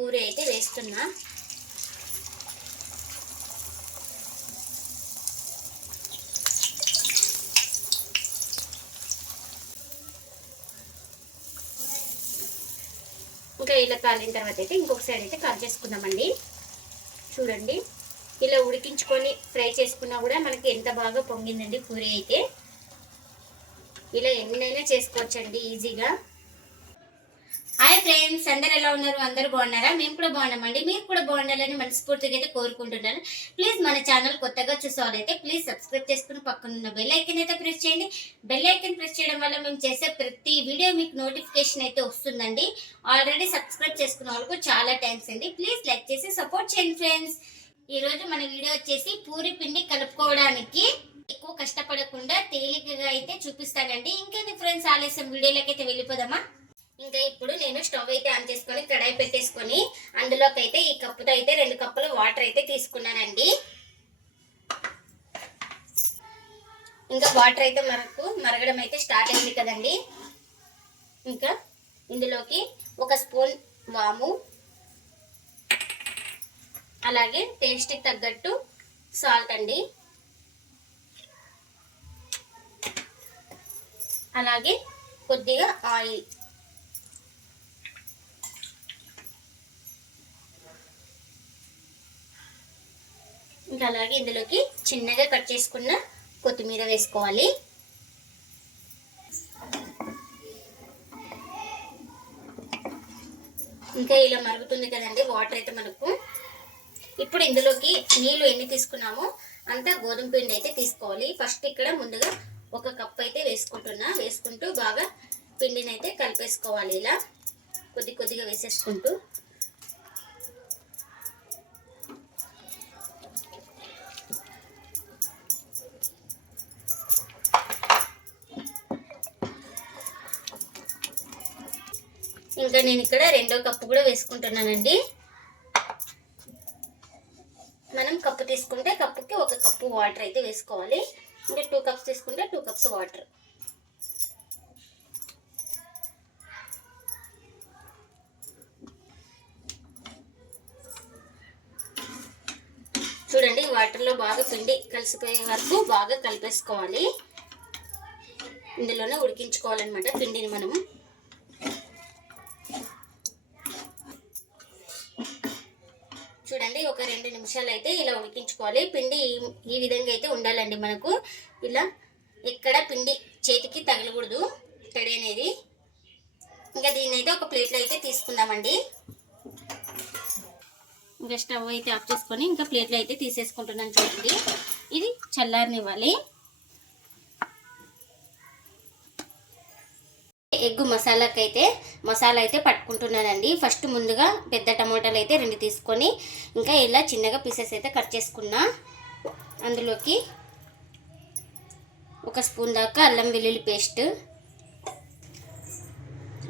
పూరి అయితే వేస్తున్నా. ఇంకా ఇలా కాలిన తర్వాత అయితే ఇంకొక సైడ్ అయితే కాల్ చేసుకుందామండి. చూడండి. ఇలా ఉడికించుకొని ఫ్రై చేసుకున్నా కూడా మనకి ఎంత బాగా పొంగిందండి పూరి అయితే. ఇలా ఎన్నైనా చేసుకోవచ్చండి ఈజీగా. హాయ్ ఫ్రెండ్స్ అందరు ఎలా ఉన్నారు? అందరూ బాగున్నారా? మేము కూడా బాగున్నామండి. మీరు కూడా బాగుండాలని మనస్ఫూర్తిగా అయితే కోరుకుంటున్నాను. ప్లీజ్ మన ఛానల్ కొత్తగా చూసేవాళ్ళైతే ప్లీజ్ సబ్స్క్రైబ్ చేసుకుని పక్కన ఉన్న బెల్ ఐకన్ అయితే ప్రెస్ చేయండి. బెల్ ఐకన్ ప్రెస్ చేయడం వల్ల మేము చేసే ప్రతి వీడియో మీకు నోటిఫికేషన్ అయితే వస్తుందండి. ఆల్రెడీ సబ్స్క్రైబ్ చేసుకున్న వాళ్ళకు చాలా థ్యాంక్స్ అండి. ప్లీజ్ లైక్ చేసి సపోర్ట్ చేయండి ఫ్రెండ్స్ ఈరోజు మన వీడియో వచ్చేసి పూరి పిండి కలుపుకోవడానికి ఎక్కువ కష్టపడకుండా తేలికగా అయితే చూపిస్తానండి. ఇంకేంటి ఫ్రెండ్స్ ఆలస్యం? వీడియోలోకి అయితే వెళ్ళిపోదామా? ఇంకా ఇప్పుడు నేను స్టవ్ అయితే ఆన్ చేసుకొని కడాయి పెట్టేసుకొని అందులోకి అయితే ఈ కప్పుతో అయితే రెండు కప్పులు వాటర్ అయితే తీసుకున్నానండి. ఇంకా వాటర్ అయితే మనకు మరగడం అయితే స్టార్ట్ అయింది కదండి. ఇంకా ఇందులోకి ఒక స్పూన్ వాము అలాగే టేస్ట్కి తగ్గట్టు సాల్ట్ అండి. అలాగే కొద్దిగా ఆయిల్. ఇంకా అలాగే ఇందులోకి చిన్నగా కట్ చేసుకున్న కొత్తిమీర వేసుకోవాలి. ఇంకా ఇలా మరుగుతుంది కదండి వాటర్ అయితే మనకు. ఇప్పుడు ఇందులోకి నీళ్ళు ఎన్ని తీసుకున్నామో అంతా గోధుమ పిండి అయితే తీసుకోవాలి. ఫస్ట్ ఇక్కడ ముందుగా ఒక కప్ అయితే వేసుకుంటున్నా. వేసుకుంటూ బాగా పిండిని అయితే కలిపేసుకోవాలి ఇలా. కొద్ది కొద్దిగా వేసేసుకుంటూ. ఇంకా నేను ఇక్కడ రెండో కప్పు కూడా వేసుకుంటున్నానండి. మనం కప్పు తీసుకుంటే కప్పుకి ఒక కప్పు వాటర్ అయితే వేసుకోవాలి. ఇంకా టూ కప్స్ తీసుకుంటే టూ కప్స్ వాటర్. చూడండి వాటర్లో బాగా పిండి కలిసిపోయే వరకు బాగా కలిపేసుకోవాలి. ఇందులోనే ఉడికించుకోవాలన్నమాట పిండిని మనము ఒక రెండు నిమిషాలు అయితే ఇలా ఉడికించుకోవాలి. పిండి ఈ- విధంగా అయితే ఉండాలండి మనకు. ఇలా ఎక్కడ పిండి చేతికి తగలకూడదు తడి అనేది. ఇంకా దీన్ని అయితే ఒక ప్లేట్లో అయితే తీసుకుందామండి. ఇంకా స్టవ్ అయితే ఆఫ్ చేసుకొని ఇంకా ప్లేట్లో అయితే తీసేసుకుంటున్నాను చూడండి. ఇది చల్లారనివ్వాలి. ఎగ్ మసాలాకి అయితే మసాలా అయితే పట్టుకుంటున్నానండి. ఫస్ట్ ముందుగా పెద్ద టమాటాలు అయితే రెండు తీసుకొని ఇంకా ఇలా చిన్నగా పీసెస్ అయితే కట్ చేసుకున్నా. అందులోకి ఒక స్పూన్ దాకా అల్లం వెల్లుల్లి పేస్ట్.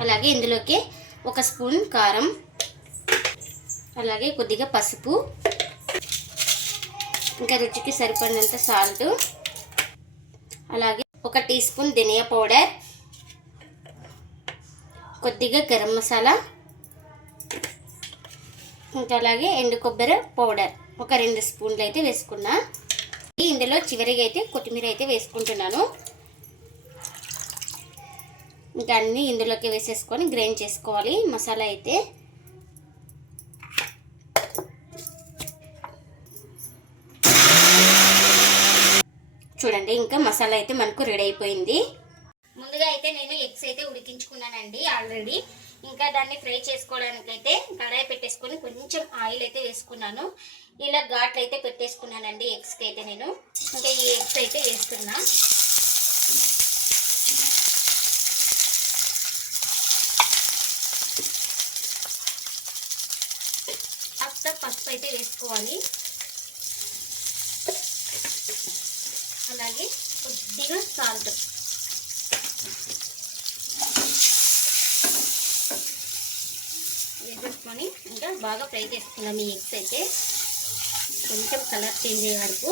అలాగే ఇందులోకి ఒక స్పూన్ కారం. అలాగే కొద్దిగా పసుపు. ఇంకా రుచికి సరిపడినంత సాల్ట్. అలాగే ఒక టీ స్పూన్ ధనియా పౌడర్. కొద్దిగా గరం మసాలా ఇంకా అలాగే ఎండు కొబ్బరి పౌడర్ ఒక రెండు స్పూన్లు అయితే వేసుకున్నా. ఇందులో చివరిగా అయితే కొత్తిమీర అయితే వేసుకుంటున్నాను. ఇంకా అన్నీ ఇందులోకి వేసేసుకొని గ్రైండ్ చేసుకోవాలి మసాలా అయితే. చూడండి ఇంకా మసాలా అయితే మనకు రెడీ అయిపోయింది. ముందుగా అయితే నేను ఎగ్స్ అయితే ఉడికించుకున్నానండి ఆల్రెడీ. ఇంకా దాన్ని ఫ్రై చేసుకోవడానికి అయితే కడాయి పెట్టేసుకొని కొంచెం ఆయిల్ అయితే వేసుకున్నాను. ఇలా ఘాట్లు అయితే పెట్టేసుకున్నానండి ఎగ్స్కి అయితే నేను. ఇంకా ఈ ఎగ్స్ అయితే వేస్తున్నా. కాస్త పసుపు అయితే వేసుకోవాలి. అలాగే కొద్దిగా సాల్ట్. ఇంకా బాగా ఫ్రై చేసుకున్నాం ఈ ఎగ్స్ అయితే. కొంచెం కలర్ చేంజ్ అయ్యే వరకు.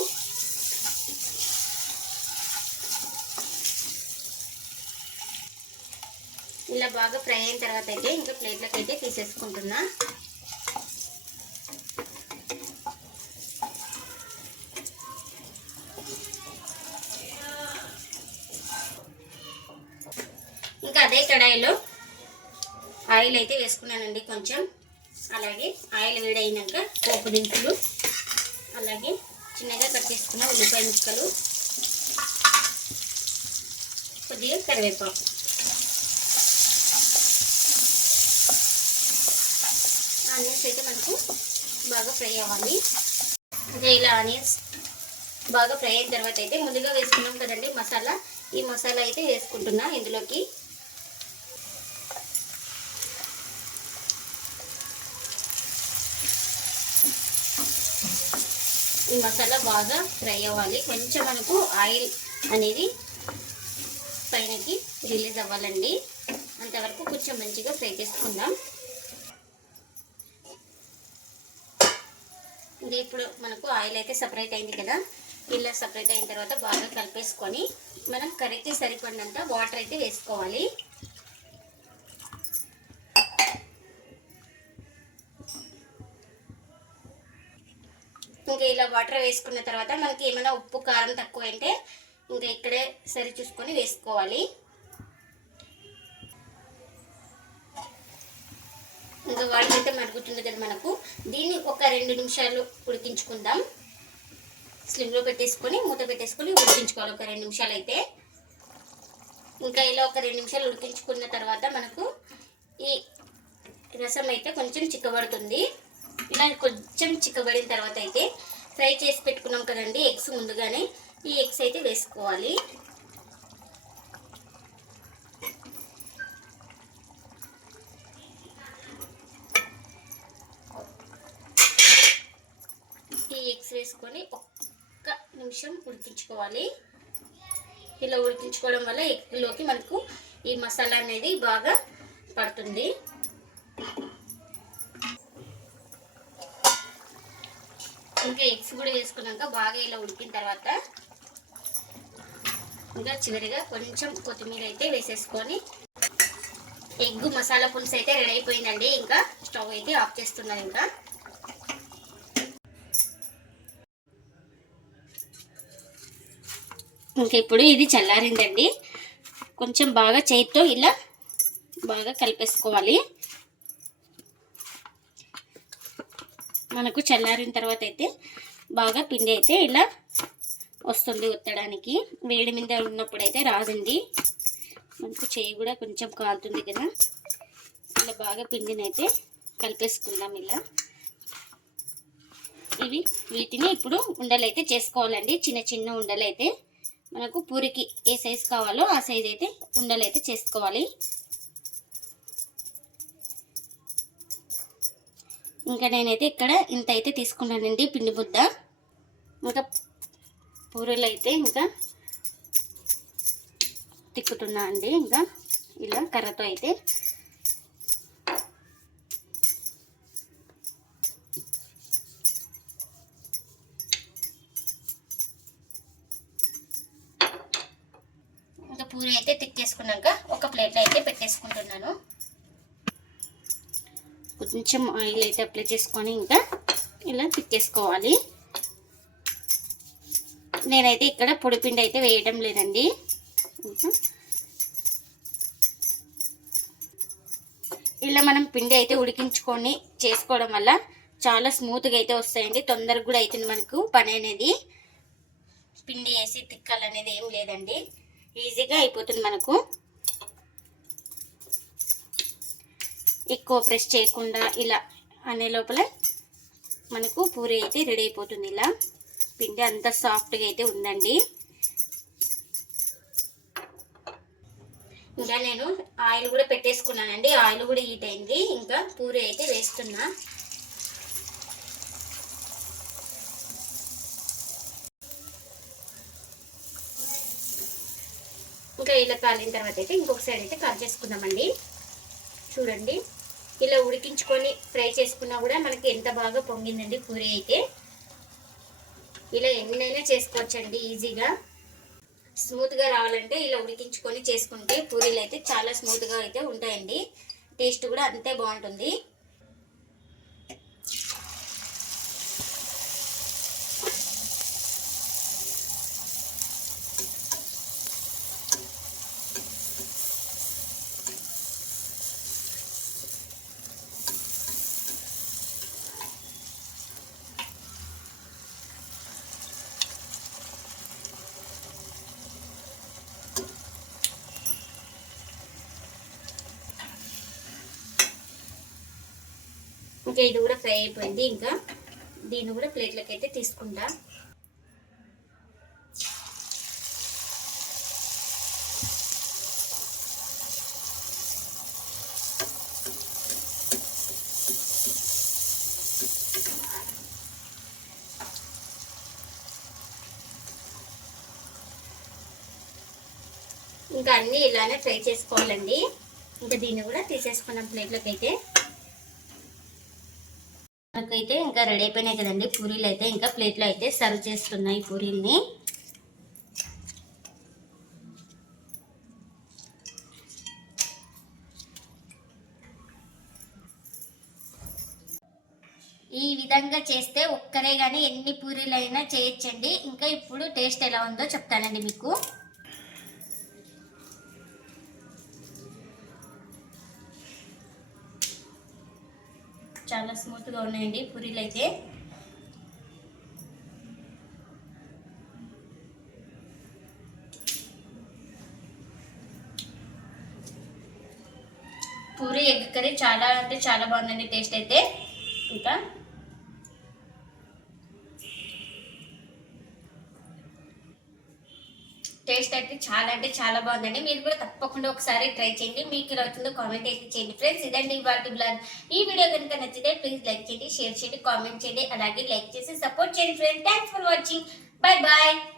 ఇలా బాగా ఫ్రై అయిన తర్వాత అయితే ఇంకా ప్లేట్లకు అయితే తీసేసుకుంటున్నా. ఇంకా అదే కడాయిలో ఆయిల్ అయితే వేసుకున్నానండి కొంచెం. అలాగే ఆయిల్ వేడైనాక పోపు దినుసులు అలాగే చిన్నగా కట్ చేసుకున్న ఉల్లిపాయ ముక్కలు కొద్దిగా కరివేపాకు. ఆనియన్స్ అయితే మనకు బాగా ఫ్రై అవ్వాలి. అదే ఇలా ఆనియన్స్ బాగా ఫ్రై అయిన తర్వాత అయితే ముందుగా వేసుకున్నాం కదండి మసాలా. ఈ మసాలా అయితే వేసుకుంటున్నా ఇందులోకి. ఈ మసాలా బాగా ఫ్రై అవ్వాలి. కొంచెం మనకు ఆయిల్ అనేది పైనకి రిలీజ్ అవ్వాలండి. అంతవరకు కొంచెం మంచిగా ఫ్రై చేసుకుందాం. ఇది ఇప్పుడు మనకు ఆయిల్ అయితే సపరేట్ అయింది కదా. ఇలా సపరేట్ అయిన తర్వాత బాగా కలిపేసుకొని మనం కర్రీకి సరిపడినంత వాటర్ అయితే వేసుకోవాలి. వాటర్ వేసుకున్న తర్వాత మనకి ఏమైనా ఉప్పు కారం తక్కువ అంటే ఇంకా ఇక్కడే సరి చూసుకొని వేసుకోవాలి. ఇంకా వాటర్ అయితే మరుగుతుంది కదా మనకు. దీన్ని ఒక రెండు నిమిషాలు ఉడికించుకుందాం. స్లిమ్లో పెట్టేసుకొని మూత పెట్టేసుకొని ఉడికించుకోవాలి ఒక రెండు నిమిషాలు అయితే. ఇంకా ఇలా ఒక రెండు నిమిషాలు ఉడికించుకున్న తర్వాత మనకు ఈ రసం అయితే కొంచెం చిక్కబడుతుంది. ఇలా కొంచెం చిక్కబడిన తర్వాత అయితే ఫ్రై చేసి పెట్టుకున్నాం కదండి ఎగ్స్ ముందుగానే. ఈ ఎగ్స్ అయితే వేసుకోవాలి. ఈ ఎగ్స్ వేసుకొని ఒక్క నిమిషం ఉడికించుకోవాలి. ఇలా ఉడికించుకోవడం వల్ల ఎగ్లోకి మనకు ఈ మసాలా అనేది బాగా పడుతుంది. ఇంకా ఎగ్స్ కూడా వేసుకున్నాక బాగా ఇలా ఉడికిన తర్వాత ఇంకా చివరిగా కొంచెం కొత్తిమీర అయితే వేసేసుకొని ఎగ్ మసాలా పులుసు అయితే రెడీ అయిపోయిందండి. ఇంకా స్టవ్ అయితే ఆఫ్ చేస్తున్నాను ఇంకా. ఇంకా ఇప్పుడు ఇది చల్లారిందండి. కొంచెం బాగా చేతితో ఇలా బాగా కలిపేసుకోవాలి. మనకు చల్లారిన తర్వాత అయితే బాగా పిండి అయితే ఇలా వస్తుంది ఉత్తడానికి. వేడి మీద ఉన్నప్పుడు అయితే రాదండి. మనకు చేయి కూడా కొంచెం కాలుతుంది కదా. ఇలా బాగా పిండిని అయితే కలిపేసుకుందాం ఇలా. ఇవి వీటిని ఇప్పుడు ఉండలైతే చేసుకోవాలండి. చిన్న చిన్న ఉండలైతే మనకు పూరికి ఏ సైజు కావాలో ఆ సైజ్ అయితే ఉండలైతే చేసుకోవాలి. ఇంకా నేనైతే ఇక్కడ ఇంత అయితే తీసుకున్నానండి పిండి ముద్ద. ఇంకా పూరీలు అయితే ఇంకా తిక్కుతున్నా అండి. ఇంకా ఇలా కర్రతో అయితే కొంచెం ఆయిల్ అయితే అప్లై చేసుకొని ఇంకా ఇలా తిక్కేసుకోవాలి. నేనైతే ఇక్కడ పొడిపిండి అయితే వేయడం లేదండి. ఇలా మనం పిండి అయితే ఉడికించుకొని చేసుకోవడం వల్ల చాలా స్మూత్గా అయితే వస్తాయండి. తొందరగా కూడా అవుతుంది మనకు పని అనేది. పిండి వేసి తిక్కాలనేది ఏం లేదండి. ఈజీగా అయిపోతుంది మనకు. ఎక్కువ ప్రెస్ చేయకుండా ఇలా అనే లోపల మనకు పూరి అయితే రెడీ అయిపోతుంది ఇలా. పిండి అంత సాఫ్ట్గా అయితే ఉందండి. ఇంకా నేను ఆయిల్ కూడా పెట్టేసుకున్నానండి. ఆయిల్ కూడా హీట్ అయింది. ఇంకా పూరి అయితే వేస్తున్నా. ఇంకా ఇలా కాలిన తర్వాత అయితే ఇంకొక సైడ్ అయితే కాల్ చేసుకుందామండి. చూడండి. ఇలా ఉడికించుకొని ఫ్రై చేసుకున్నా కూడా మనకి ఎంత బాగా పొంగిందండి పూరి అయితే. ఇలా ఎన్నైనా చేసుకోవచ్చండి ఈజీగా. స్మూత్గా రావాలంటే ఇలా ఉడికించుకొని చేసుకుంటే పూరీలు అయితే చాలా స్మూత్గా అయితే ఉంటాయండి. టేస్ట్ కూడా అంతే బాగుంటుంది. ఇంకా ఇది కూడా ఫ్రై అయిపోయింది ఇంకా. దీన్ని కూడా ప్లేట్లోకి అయితే తీసుకుంటా. ఇంకా అన్నీ ఇలానే ఫ్రై చేసుకోవాలండి. ఇంకా దీన్ని కూడా తీసేసుకున్నాం ప్లేట్లోకి అయితే మనకైతే ఇంకా రెడీ అయిపోయినాయి కదండి. పూరీలు అయితే ఇంకా ప్లేట్లో అయితే సర్వ్ చేస్తున్నాయి పూరీల్ని. ఈ విధంగా చేస్తే ఒక్కరే కానీ ఎన్ని పూరీలైనా చేయొచ్చండి. ఇంకా ఇప్పుడు టేస్ట్ ఎలా ఉందో చెప్తానండి మీకు. చాలా స్మూత్గా ఉన్నాయండి పూరీలు అయితే పూరి ఎగ్ కర్రీ చాలా అంటే చాలా బాగుందండి టేస్ట్ అయితే. ఇంకా టేస్ట్ అయితే చాలా అంటే చాలా బాగుందండి. మీరు కూడా తప్పకుండా ఒకసారి ట్రై చేయండి. మీకు ఇలా అవుతుందో కామెంట్ అయితే చేయండి. ఫ్రెండ్స్ ఇదండి వాటి బ్లాగ్ ఈ వీడియో కనుక నచ్చితే ప్లీజ్ లైక్ చేయండి షేర్ చేయండి కామెంట్ చేయండి అలాగే లైక్ చేసి సపోర్ట్ చేయండి friends thanks for watching bye bye